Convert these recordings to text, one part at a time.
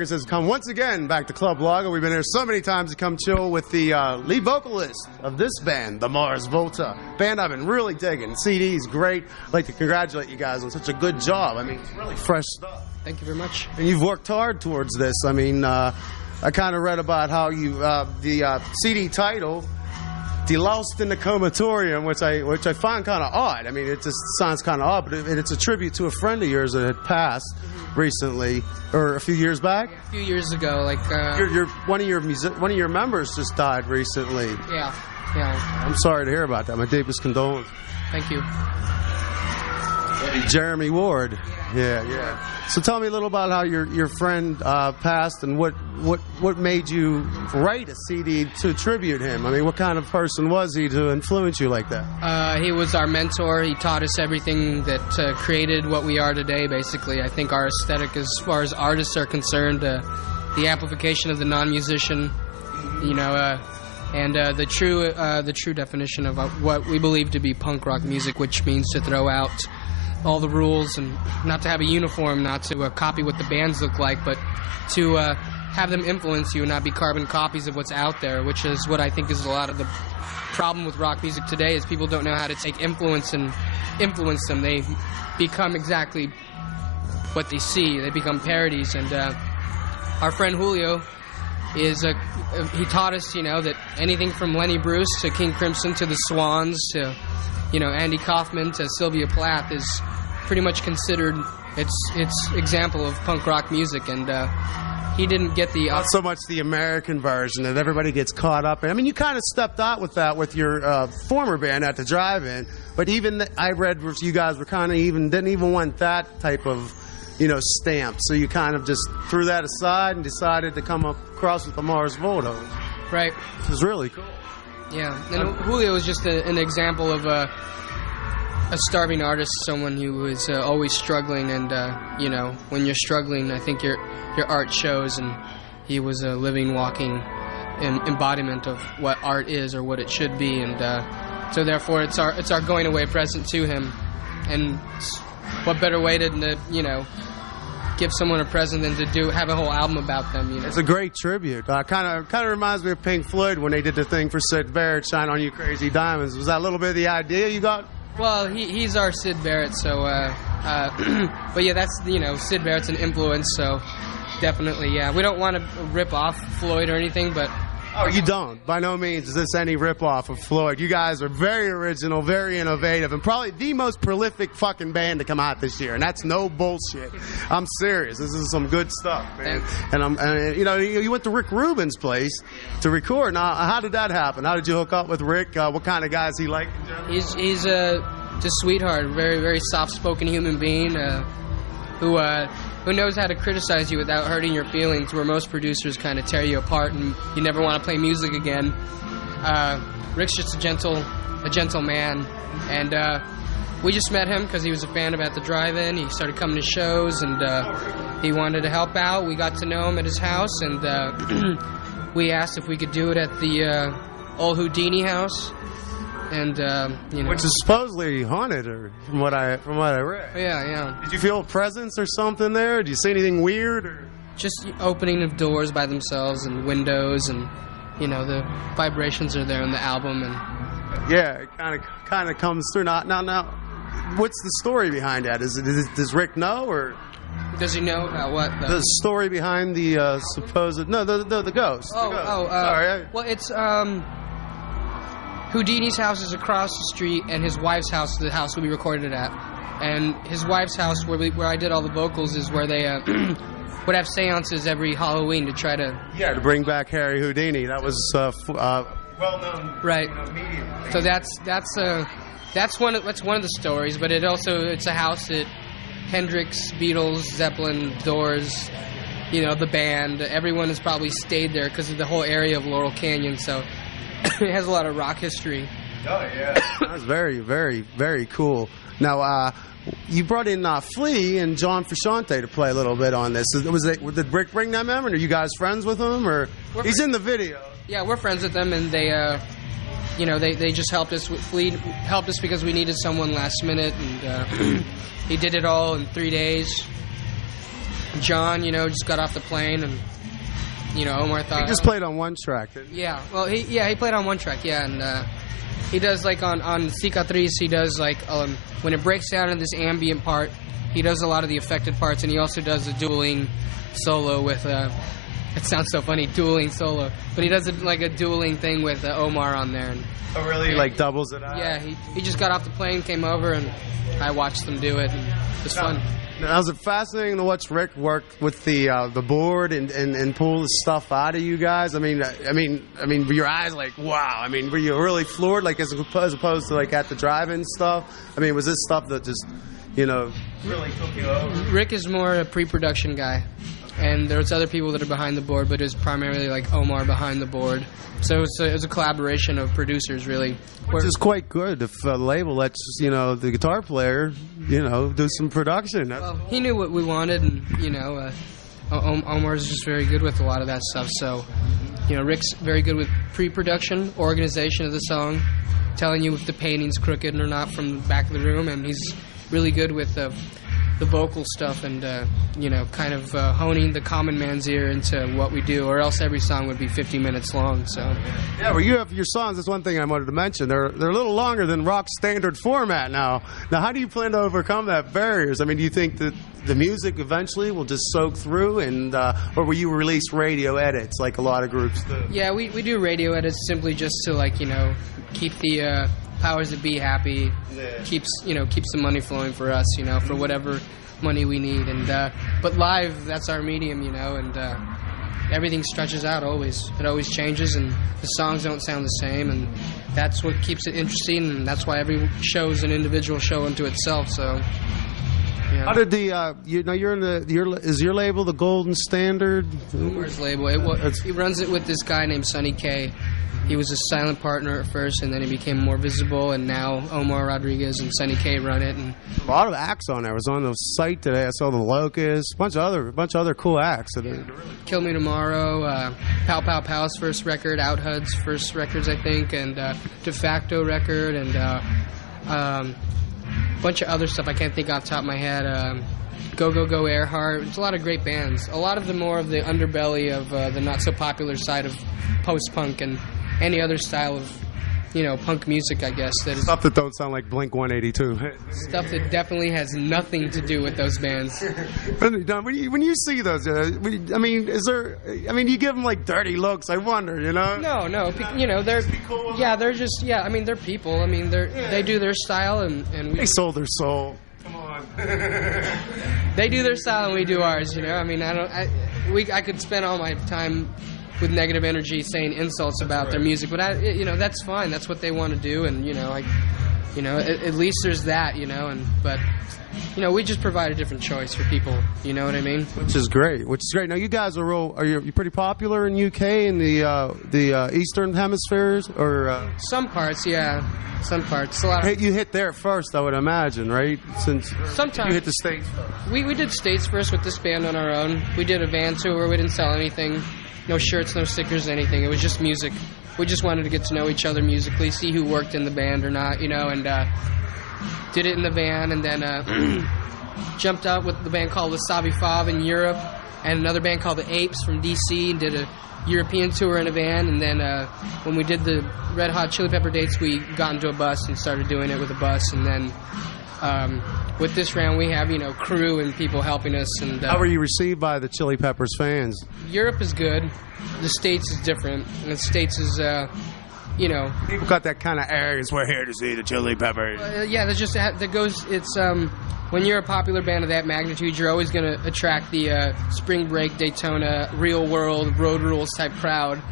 Has come once again back to Club Lager. We've been here so many times to come chill with the lead vocalist of this band, the Mars Volta. Band I've been really digging. CD's great. I'd like to congratulate you guys on such a good job. I mean, it's really fresh stuff. Thank you very much. And you've worked hard towards this. I mean, I kind of read about how you, the CD title, "The Lost in the Comatorium," which I find kind of odd. I mean, it just sounds kind of odd, but it's a tribute to a friend of yours that had passed recently, or a few years back. A few years ago, like one of your members just died recently. Yeah. I'm sorry to hear about that. My deepest condolences. Thank you. Jeremy Ward. Yeah. So tell me a little about how your friend passed and what made you write a CD to tribute him. I mean, what kind of person was he to influence you like that? He was our mentor. He taught us everything that created what we are today, basically. I think our aesthetic, as far as artists are concerned, the amplification of the non-musician, and the true definition of what we believe to be punk rock music, which means to throw out all the rules and not to have a uniform, not to copy what the bands look like, but to have them influence you and not be carbon copies of what's out there, which is what I think is a lot of the problem with rock music today, is people don't know how to take influence and influence them. They become exactly what they see. They become parodies. And our friend Julio he taught us, that anything from Lenny Bruce to King Crimson to the Swans to Andy Kaufman to Sylvia Plath is pretty much considered its example of punk rock music, and he didn't get the not so much the American version that everybody gets caught up in. I mean, you kind of stepped out with that with your former band at the Drive-In, but even I read you guys were kind of didn't even want that type of stamp, so you kind of just threw that aside and decided to come across with the Mars Volta. Right. Which is really cool. Yeah, and Julio is just an example of a starving artist, someone who is always struggling, and when you're struggling, I think your art shows, and he was a living, walking embodiment of what art is or what it should be, and so therefore it's our going away present to him, and what better way to give someone a present than to have a whole album about them. It's a great tribute. Kind of reminds me of Pink Floyd when they did the thing for Sid Barrett, "Shine on You Crazy Diamonds." Was that a little bit of the idea you got? Well, he's our Sid Barrett, so but yeah, that's Sid Barrett's an influence, so definitely, yeah. We don't want to rip off Floyd or anything, but oh, you don't. By no means is this any rip-off of Floyd. You guys are very original, very innovative, and probably the most prolific fucking band to come out this year, and that's no bullshit. I'm serious. This is some good stuff, man. Thanks. And you went to Rick Rubin's place to record. Now, how did that happen? How did you hook up with Rick? What kind of guy is he like in general? He's just sweetheart, very, very soft-spoken human being who knows how to criticize you without hurting your feelings, where most producers kind of tear you apart and you never want to play music again. Rick's just a gentle man, and we just met him because he was a fan of At the Drive-In. He started coming to shows, and he wanted to help out. We got to know him at his house, and we asked if we could do it at the old Houdini house. And which is supposedly haunted, or from what I read. Yeah. Did you feel a presence or something there? Did you see anything weird? Or just opening of doors by themselves and windows, and the vibrations are there in the album, and yeah, it kind of comes through. Now, what's the story behind that? Does Rick know, or does he know about what? The story behind the supposed the ghost. Sorry. Well, it's Houdini's house is across the street, and his wife's house is the house we recorded it at. And his wife's house, where I did all the vocals, is where they would have seances every Halloween to try to to bring back Harry Houdini. That was well-known, right? Medium. So that's one of the stories. But it's a house that Hendrix, Beatles, Zeppelin, Doors, the band, everyone has probably stayed there because of the whole area of Laurel Canyon. So it has a lot of rock history. Oh, yeah. That's very, very, very cool. Now, you brought in Flea and John Frusciante to play a little bit on this. Did Rick bring them in, or are you guys friends with him? Or he's in the video. Yeah, we're friends with them, and they just helped us. Flea helped us because we needed someone last minute, and he did it all in 3 days. John, just got off the plane, and Omar thought He just played on one track, didn't he? Yeah, well, he played on one track, yeah, and he does like on Cicatriz, he does like when it breaks down in this ambient part, he does a lot of the affected parts, and he also does a dueling solo with it sounds so funny, dueling solo, but he does a dueling thing with Omar on there. And, oh, really? Like doubles it out? Yeah, he just got off the plane, came over, and I watched them do it, and it was fun. Now, was it fascinating to watch Rick work with the board and pull the stuff out of you guys? I mean, were your eyes like, wow? I mean, were you really floored, like as opposed to like at the drive-in stuff? I mean, was this stuff that just, really took you over? Rick is more a pre-production guy, and there's other people that are behind the board, but it's primarily like Omar behind the board. So it was a collaboration of producers, really. Which is quite good if a label lets, the guitar player, do some production. Well, he knew what we wanted, and, Omar's just very good with a lot of that stuff. So, Rick's very good with pre-production, organization of the song, telling you if the painting's crooked or not from the back of the room, and he's really good with the vocal stuff and, kind of honing the common man's ear into what we do, or else every song would be 50 minutes long. So yeah, well, you have your songs. That's one thing I wanted to mention. They're a little longer than rock standard format now. Now, how do you plan to overcome that barriers? I mean, do you think that the music eventually will just soak through, and or will you release radio edits like a lot of groups do? Yeah, we do radio edits simply just to keep the powers that be happy, keeps the money flowing for us, for whatever money we need, and but live, that's our medium, and everything stretches out always. It always changes, and the songs don't sound the same, and that's what keeps it interesting, and that's why every show is an individual show unto itself. So yeah. How did you're in is your label the Golden Standard? Omar's label. He runs it with this guy named Sonny K. He was a silent partner at first, and then he became more visible, and now Omar Rodriguez and Sonny K run it. And a lot of acts on there. I was on the site today. I saw the Locust, a bunch of other cool acts. Yeah. Kill Me Tomorrow, Pow Pow Pow's first record, Out Hud's first records, I think, and De Facto record, and a bunch of other stuff I can't think off the top of my head. Go Go Go Earhart. It's a lot of great bands. A lot of the more of the underbelly of the not so popular side of post-punk and any other style of, punk music, I guess. That is stuff that don't sound like Blink-182. Stuff that definitely has nothing to do with those bands. When you see those, you give them like dirty looks. I wonder, No, they're people. They do their style, and they sold their soul. Come on. They do their style, and we do ours. I could spend all my time with negative energy saying insults about their music, but that's fine. That's what they want to do, and at least there's that, but we just provide a different choice for people. You know what I mean? Which is great. Now you guys are you pretty popular in UK in the Eastern Hemispheres, or some parts, yeah. Some parts. A lot. You hit there first, I would imagine, right? Since sometimes you hit the States first. We did States first with this band on our own. We did a van tour. We didn't sell anything. No shirts, no stickers, anything. It was just music. We just wanted to get to know each other musically, see who worked in the band or not, and did it in the van, and then jumped out with the band called the Savi Fav in Europe, and another band called the Apes from DC, and did a European tour in a van, and then when we did the Red Hot Chili Pepper dates, we got into a bus and started doing it with a bus, and then with this round, we have, crew and people helping us. And how were you received by the Chili Peppers fans? Europe is good. The States is different. And the States is, people got that kind of arrogance. We're here to see the Chili Peppers. When you're a popular band of that magnitude, you're always going to attract the Spring Break, Daytona, Real World, Road Rules type crowd.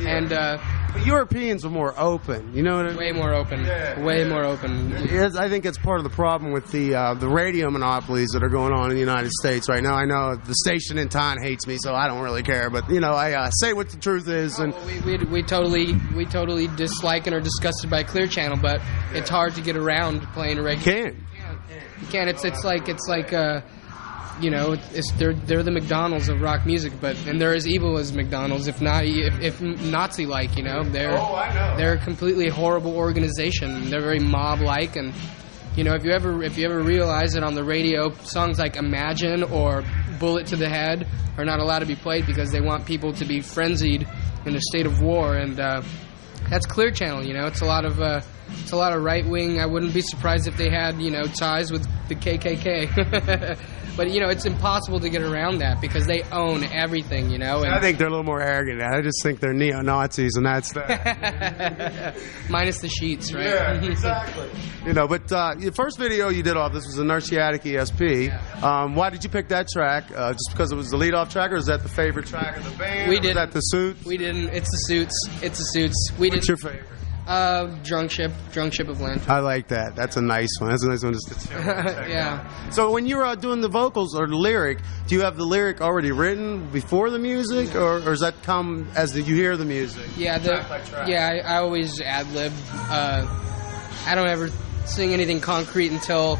Yeah. And but Europeans are more open, you know what I mean? Way more open. Yeah. Way more open. I think it's part of the problem with the radio monopolies that are going on in the United States right now. I know the station in town hates me, so I don't really care. But I say what the truth is. And we totally dislike and are disgusted by Clear Channel, but it's hard to get around playing a regular. You can. It's like. They're the McDonald's of rock music, and they're as evil as McDonald's, if Nazi-like. They're a completely horrible organization. They're very mob-like, and if you ever realize that on the radio, songs like Imagine or bullet to the head are not allowed to be played because they want people to be frenzied in a state of war, and that's Clear Channel. You know, it's a lot of right wing. I wouldn't be surprised if they had ties with the KKK. But it's impossible to get around that because they own everything. And I think they're a little more arrogant. I just think they're neo-Nazis, and that's that. Minus the sheets, right? Yeah, exactly. But the first video you did off this was Inertiatic ESP. Yeah. Why did you pick that track? Just because it was the lead-off track, or is that the favorite track of the band? We did. Was that the Suits? We didn't. It's the Suits. It's the Suits. What's your favorite? Drunk Ship of Lantern. I like that. That's a nice one. That's a nice one just to chill. Yeah. So when you're doing the vocals or the lyric, do you have the lyric already written before the music, or does that come as you hear the music? Yeah. Track by track? Yeah. I always ad-lib. I don't ever sing anything concrete until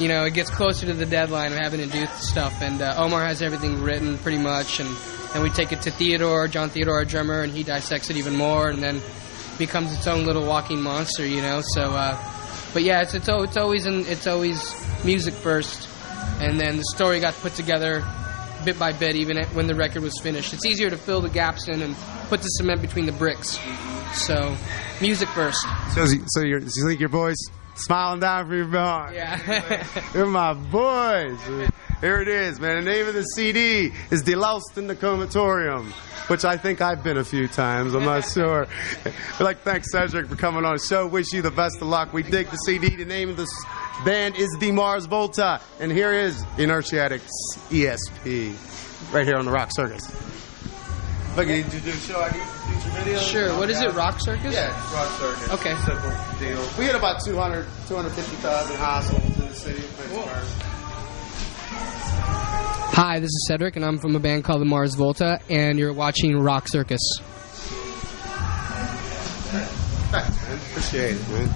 it gets closer to the deadline of having to do stuff. And Omar has everything written pretty much, and we take it to John Theodore, our drummer, and he dissects it even more, and then becomes its own little walking monster, So, but yeah, it's always music first, and then the story got put together bit by bit, even when the record was finished. It's easier to fill the gaps in and put the cement between the bricks. So, music first. So you think your boys smiling down from your behind? Yeah. They're my boys. Here it is, man. The name of the CD is De Lost in the Comatorium, which I think I've been a few times. I'm not sure. I'd like to thank Cedric for coming on the show. Wish you the best of luck. We dig the CD. The name of this band is the Mars Volta. And here is Inertiatic ESP right here on the Rock Circus. Look, did you do a show? I need future videos? Sure. What is it, Rock Circus? Yeah, it's Rock Circus. Okay. Simple deal. We had about 250,000 households in the city of Pittsburgh. Hi, this is Cedric, and I'm from a band called the Mars Volta, and you're watching Rock Circus. Thanks, man. Appreciate it, man.